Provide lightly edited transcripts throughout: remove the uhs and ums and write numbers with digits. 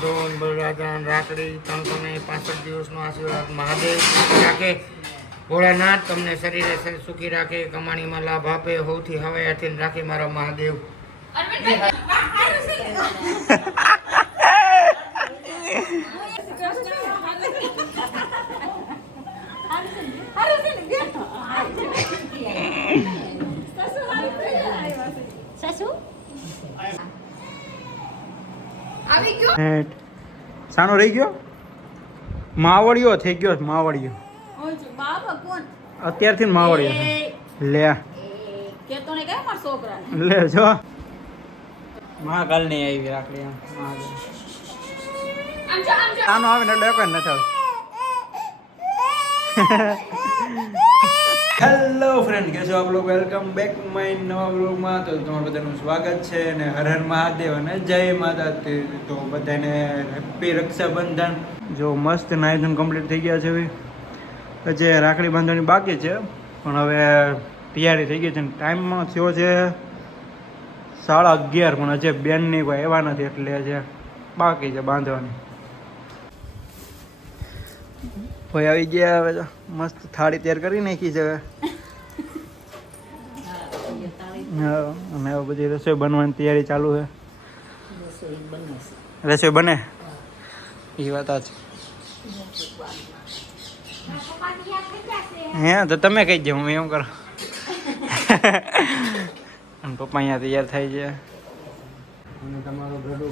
બંધો બળરાજા રાખડી 365 દિવસનો આશીર્વાદ મહાદેવ રાખે. ભોળાનાથ તમને શરીરે સુખી રાખે, કમાણીમાં લાભ આપે, સૌથી હવાયાથી રાખે મારા મહાદેવ. સાનો રહી ગયો, માવડિયો થઈ ગયો. માવડિયો અત્યારથી માવડિયો લે લે જો મહાકાલ ની આવી રાખડી. આનો આવે ને એટલે ન ચાલે. હેલો ફ્રેન્ડ, કેસો આપ લોકો? વેલકમ બેક માય નવા બ્લોગમાં. તો તમારું બધાનું સ્વાગત છે અને હર હર મહાદેવ અને જય માતા. તો બધાને હેપી રક્ષાબંધન. જો મસ્ત નાયધન કમ્પ્લીટ થઈ ગયા છે. હવે જે રાખડી બાંધવાની બાકી છે, પણ હવે તૈયારી થઈ ગઈ છે. ટાઈમમાં થયો છે 11:30, પણ હજે બેનની કોઈ એવા નથી એટલે જે બાકી છે બાંધવાની. ભાઈ આવી ગયા. હવે તો મસ્ત થાળી તૈયાર કરી નાખી છે. હા, અને હવે બધી રસોઈ બનવાની તૈયારી ચાલુ છે. રસોઈ બને એ વાત જ. હે તો તમે કહી દો, હું એમ કરો. અને પપ્પા અહીંયા તૈયાર થાય છે. અને તમારું ઘરનું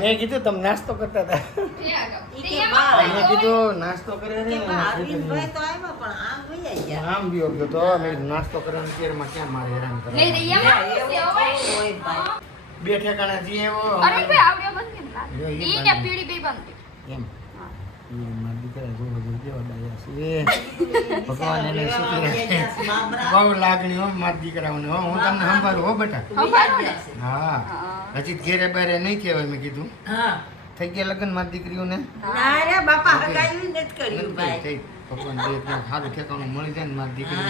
મેં કીધું તમે નાસ્તો કરતા હતા. મેં કીધું નાસ્તો કરે આમ ગયો તો નાસ્તો કરવાની કેરમાં ક્યાં મારે હેરાન કરે. બે ઠેકાણા જઈએ એમ ભગવાન એને સુખી રાખે. બહુ લાગણી હો મારા દીકરાઓને. હો હું તમને સંભાળું હો બેટા. હા, હજી ઘેરે બારે નહીં કહેવાય. મેં કીધું થઈ ગયા લગ્ન મારી દીકરીઓને. ભગવાન સારું ઠેકાણું મળી જાય ને મારી દીકરી.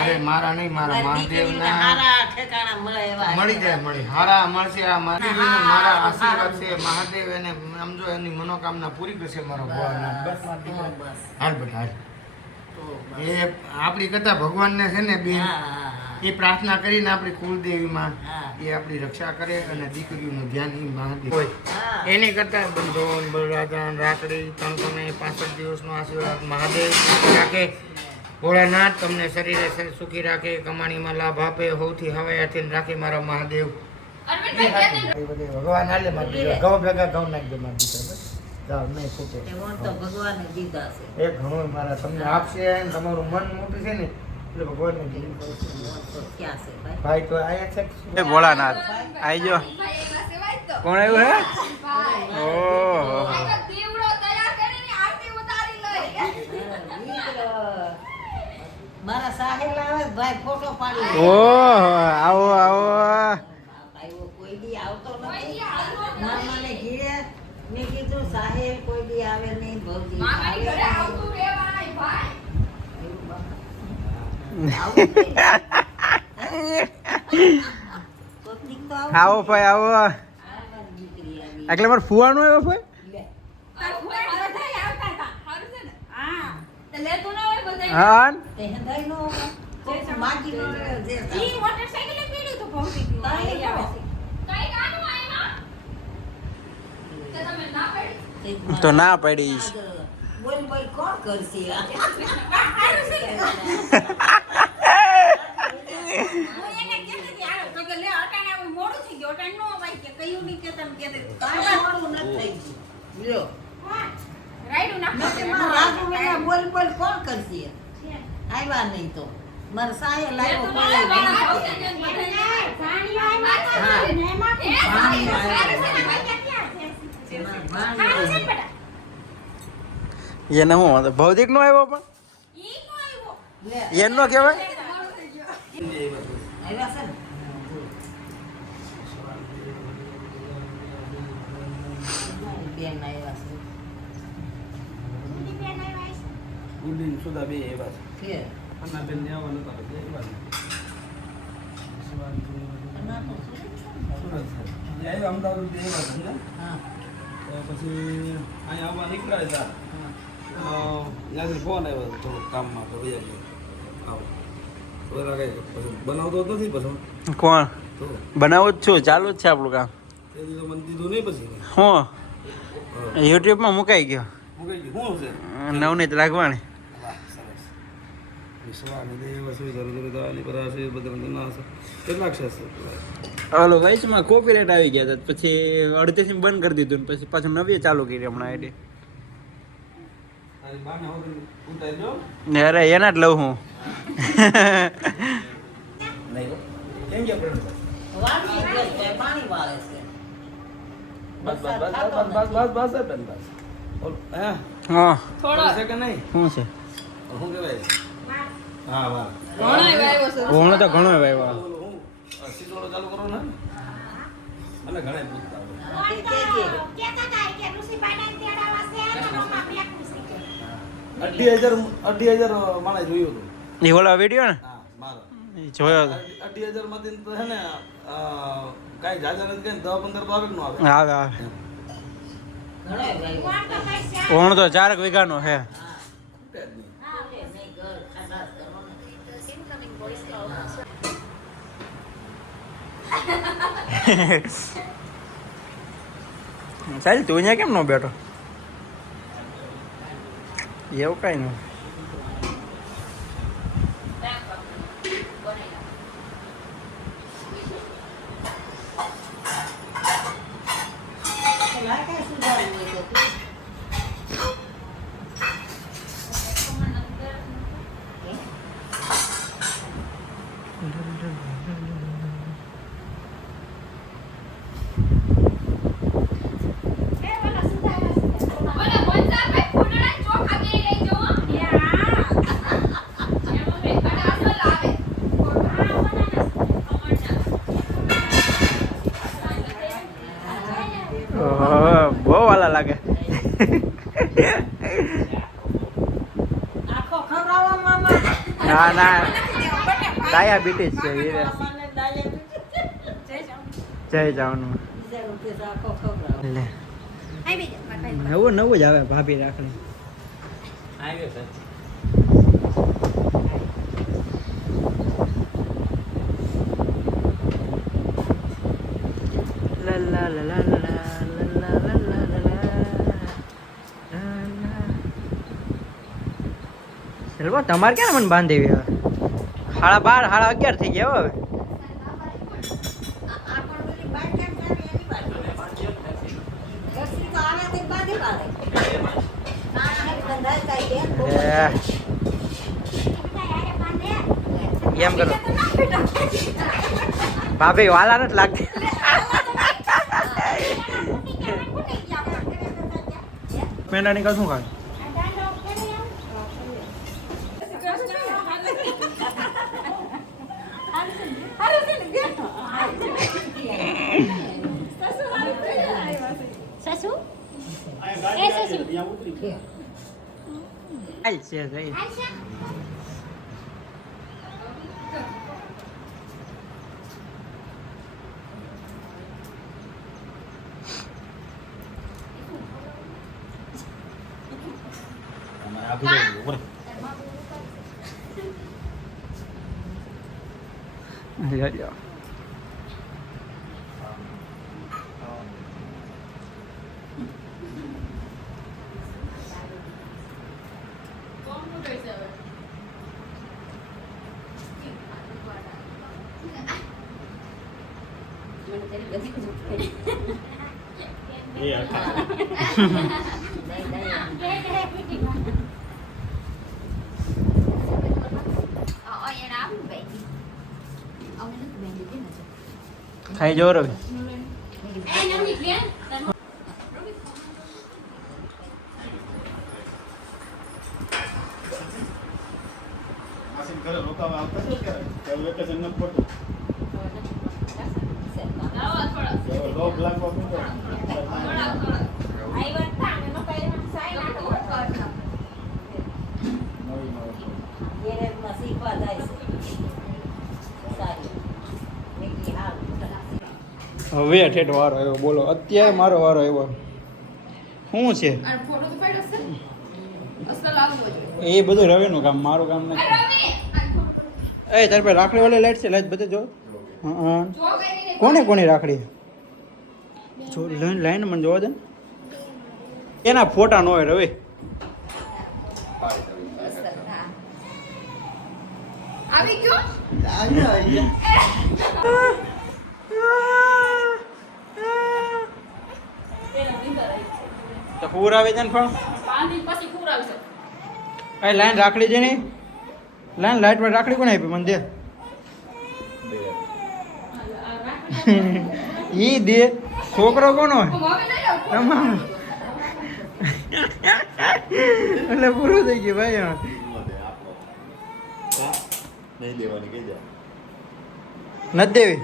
અરે મારા નહીં, મારા મહાદેવના મળી જાય. હારા મળશે. આ મારી મારા આશીર્વાદ છે. મહાદેવ એને સમજો એની મનોકામના પૂરી કરશે મારો ભગવાન. બસ હાલ બેટા હાલ. એ આપણી કરતા ભગવાનને છે ને બેન, એ પ્રાર્થના કરીને આપણી કુળદેવીમાં એ આપણી રક્ષા કરે અને દીકરીઓનું ધ્યાન એ મહાદેવ હોય. એની કરતા બંધો બળરાજા રાખડી 365 દિવસનો આશીર્વાદ મહાદેવ રાખે. ભોળાનાથ તમને શરીરે સુખી રાખે, કમાણીમાં લાભ આપે, સૌથી હવાયાથી રાખે મારા મહાદેવ. ભગવાન હાલે મારી દીકરા. ઘઉં ભેગા ઘઉં નાખજો મારી દીકરા. નહીં ખૂટે. એક ઘણું મારા તમને આપશે. તમારું મન મોટું છે ને એટલે ભગવાનને ભાઈ તો આયા છે. ભોળાનાથ આવી જો. કોણ આવ્યું હે? ઓહો, મારા સાહેબ આવે ભાઈ ફોટો પાડી. ઓહો, આવો આવો. કોઈ દી આવતો નથી. મામાને ઘીરે મેં કીધું સાહેબ કોઈ દી આવે નહીં. ભૌજી મામાની ઘરે આવતું રહેવાય ભાઈ. આવો ભાઈ આવો. એટલે મારે ફુવાનું આવ્યો ભાઈ. હા તો ના પડીશ. બોલ બોલ કોણ કરશે? બોલ બોલ કોણ કરશે? આવ્યા નહીં તો મારા સાહેબ એને હું ભૌતિક નો આવ્યો પણ એનો કહેવાય. ગુડી સુધા બે એવા છે. કે અના બેન આવવાનું તો બે એવા. ના તો સુરત છે ને? સુરત છે અમદાવાદ સમજા હા પછી અહીંયા આવવા નીકળ્યા હતા ત્યાંથી ફોન આવ્યો થોડુંક કામમાં તો વયા ગયા આવો બરાબર કઈ પછી બનાવતો જ નથી પછી કોણ તો બનાવું જ છું, ચાલુ જ છે આપણું કામ. તે દીધો મને દીધું નહીં પછી હું યુટ્યુબમાં મુકાઈ ગયો. હું કહી ગયું શું છે નવનીત રાઘવાણી. વાહ સરસ વિશ્વાની દેવ સુઈ ધરું દાવાની પરાશે બદલ ના હશે કેટલાક છે ઓલો વૈશમાં કોપીરાઇટ આવી ગયા હતા, પછી અડધેથી બંધ કરી દીધું ને પછી પાછું નવી ચાલુ કરી હમણાં આઈડી. તારી બાને હોતું ઉતારી દો ને અરે એના જ લઉં હું. નહીં કેમ ગયા પ્રેમ વાળની ગેસ છે, પાણી વાળે છે બસ બસ બસ બસ બસ બસ બસ બેન બસ ઓલ હે હા થોડો છે કે નહીં શું છે? શું કહેવાય હા વાહ ઘણો તો ઘણો ભાઈ વાહ. હું સીધો ચાલુ કરો ને મને ઘણા પૂછતા હોય તે કેજે. 2,500 માણસ જોયું હતું એ ઓલા વિડીયો ને હા મારો ઈ જોયો હતો. 2,500 માંથી તો હે ને કાંઈ જાજા નથી કે 10-15 તો આવે કે ન આવે આવે આવે. ઘણાય ભાઈ છે. ઓણ તો 4 વીઘાનો છે. હા ખૂટે જ નહીં. નહીં ઘર ખાડા કરવાનું. ચાલ તું અહીંયા કેમ નો બેઠો? એવું કઈ નહીં. પેલા કાંઈ સુધારવું હોય તો બહુ વાલા લાગે. આખો ખવડાવો મામા. ના ના ડાયાબિટીસ છે વીરે. મામાને ડાયાબિટીસ. જય જવાનું બીજા રૂપિયા આખો ખવડાવો. લે નવું નવું જ આવે ભાભી રાખણી. લા લા લા લા લા લા લા લા લા લા. ચલો તમારે ક્યાં મને બાંધી હવે? 12:30 11:30 થઈ ગયા હો હવે. આ પણ પેલી બાઈ કેમ કરી એની બાજુ. ઘરથી તો આનાથી બાંધી પાડે. ના બંધાય કાંઈ બેન બહુ એમ કરો ભાભી વાલા નથી લાગતી. મેંડા નીકળ શું ખાય? સસુ એ સસુ હાલ છે જઈ. આપી દઉં ઉપર લ્યો. ખાઈ જો રવિ. ઘરે રોકાવા આવતા છે કે વેકેશન નથી પડતું લોક લાગવા ગેરેજમાં શીખવા જાય છે. સારી. હવે ઠેઠ વારો આવ્યો બોલો અત્યારે મારો વારો આવ્યો શું છે અને ફોટો તો પાડ્યો છે અસલ આવવો જોઈએ એ બધું રવિનું કામ મારું કામ એ નથી રવિ આ ફોટો એ તારી પાસે રાખડી વાળી લાઈટ છે લાઈટ બધે જો હા જો કઈ નહીં કોને કોની રાખડી જો લાઈન મને જોવા દે ને. એના ફોટા ન હોય રવિ અસલ હા આવી ગયો તો પૂર આવે છે ને પણ પછી પૂર આવશે એ લાઈન રાખડી છે ને લાઈન લાઈટ માં રાખડી કોને આપી મને દે ઈ દે છોકરો કોનો હોય મમ્મી લઈ લો તમામ એટલે પૂરું થઈ ગયું ભાઈ હા. નથી દેવી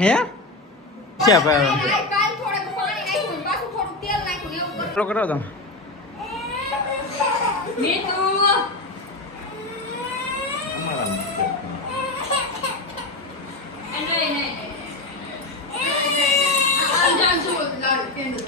હે છે ભાઈ કાલ થોડું પાણી નાખ્યું ને પાછું થોડું તેલ નાખ્યું ને એવું કર કરો કરો તમે મીઠું નહીં આ જાન જો લાડ કેન્ડ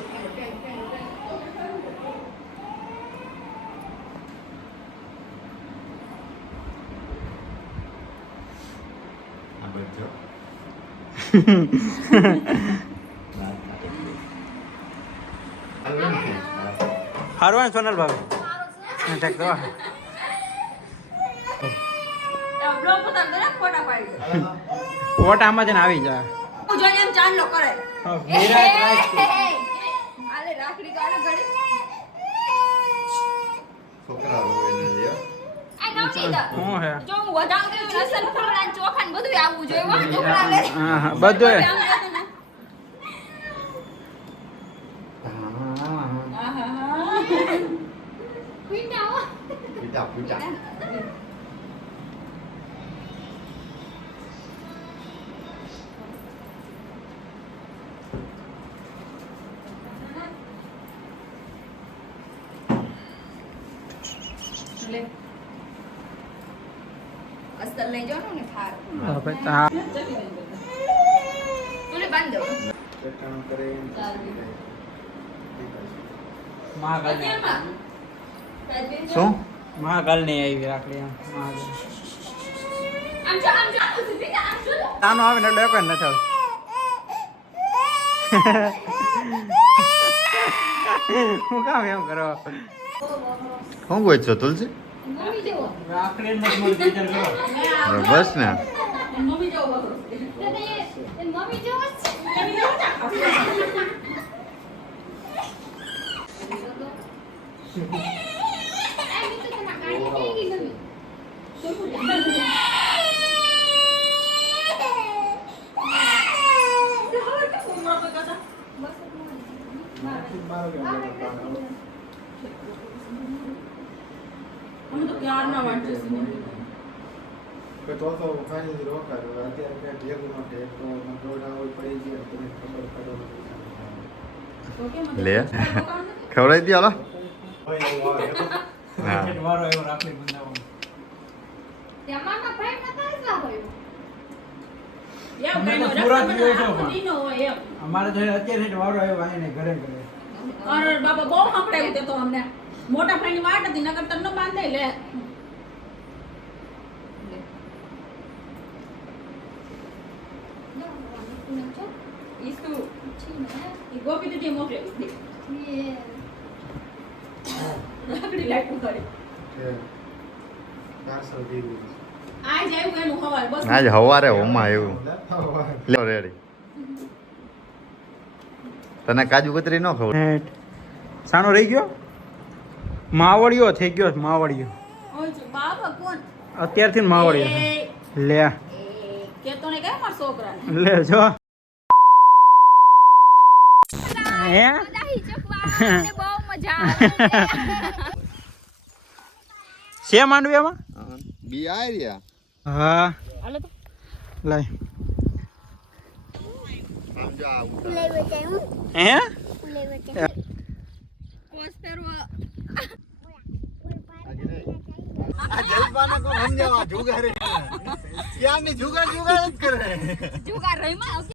હારવાન સોનલ ભાભી ઠીક તો બ્લોગ પોતા દરેક ફોટા પાડી ફોટા આમાં જઈને આવી જાય હું જોઈને એમ ચાંદલો કરે વિરાટ રાખ આલે રાખડી કાઢો ઘડી આ નોકી દા શું હે જો હું વધાવ કે લસણ ફોડા ચોખા ને બધું આવવું જોઈએ હો ઢોકળા લે હા હા બધું હે. અસ્તર લઈ જાવ ને ખાર હવે તો આ તુલે બાંધ દો અત્યારમાં શું મહાકાલ ની આવી રાખડી આમ મહાકાલ આમ જો સીધી આમ જો નાનો આવે ને ડેકો ન થાય હું કામ એમ કરો શું ગોઈ છો તુલસી મમ્મી જેવો રાખડી ને મને વિચાર કરો બસ ને મમ્મી જેવો બકરો મમ્મી જેવો મમ્મી જેવો અમે તો પ્યાર ના વાંચે લે ખવડાવી દે હાલો વારો એવો રાખડી બંધાવવાનો તમારા ભાઈ નતા આવ્યા હોય તમે તો સુરત ગયો છો પણ અમારે તો અત્યારે વારો આવ્યો આઈને ઘરે ઘરે અરે બાબા બહુ સાંભળાયું તે તો અમને મોટા ભાઈની વાટ હતી નકર તને બાંધે લે ઈ ગોપી દીદી મોકલે રાખડી લાઈટ કરી આજ આવ્યું એનું હવાર બસ આજ હવારે હોમાં આવ્યું લે રેડી તને કાજુ કતરી ન ખબર સાનો રહી ગયો માવડિયો થઈ ગયો માવડિયો બાબા કોણ અત્યારથી માવડિયો લે કેતો ને કે મારા છોકરાને લે જો હે બહુ મજા આવે છે માંડવી એમાં બી આ રહ્યા હા લાય આમ જો આવું હે આ જલપાને કો સમજાવા જુગારે ક્યાં ની જુગાર જ કરે જુગાર રહીમાં